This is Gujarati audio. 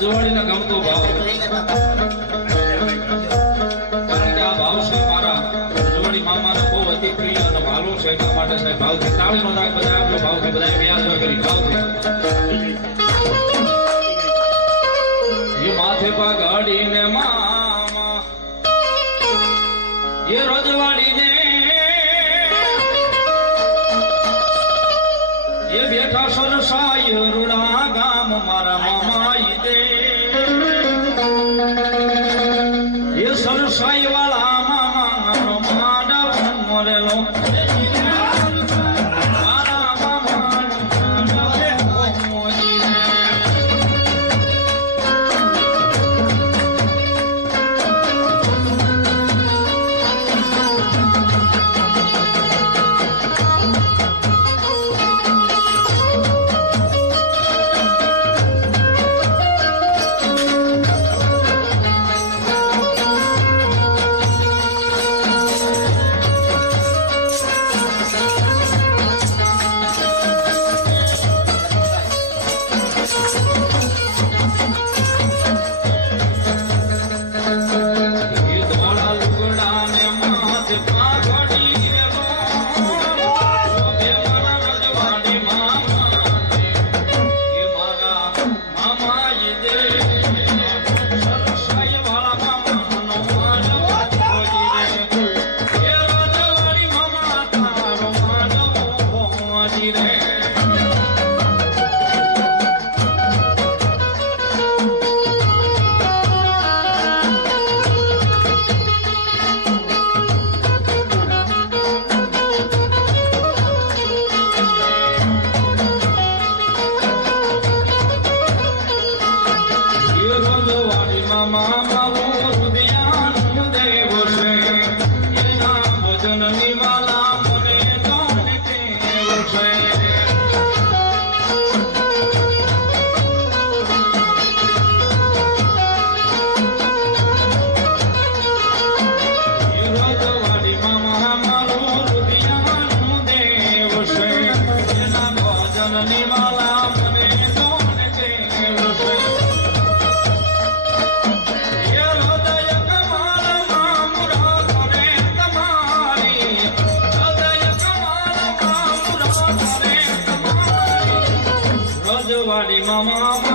રજવાડીને ગમતો ભાવ, કારણ કે આ ભાવ છે મારા રજવાડી મામાને બહુ અતિ પ્રિય અને ભાલો છે, એટલા માટે સાહેબ ભાવથી તાળીનો દાગ બધા આપલો, ભાવથી બધા વ્યાજ કરી ભાવથી એ માથે પગાડીને મામા એ રજવાડીને એ બેઠા સરસાઈ રૂડા ગામ મારા મામાઈ દે એ સરસાઈ વાળા મામાનો માડવ મોરેલો રજવાડી મામા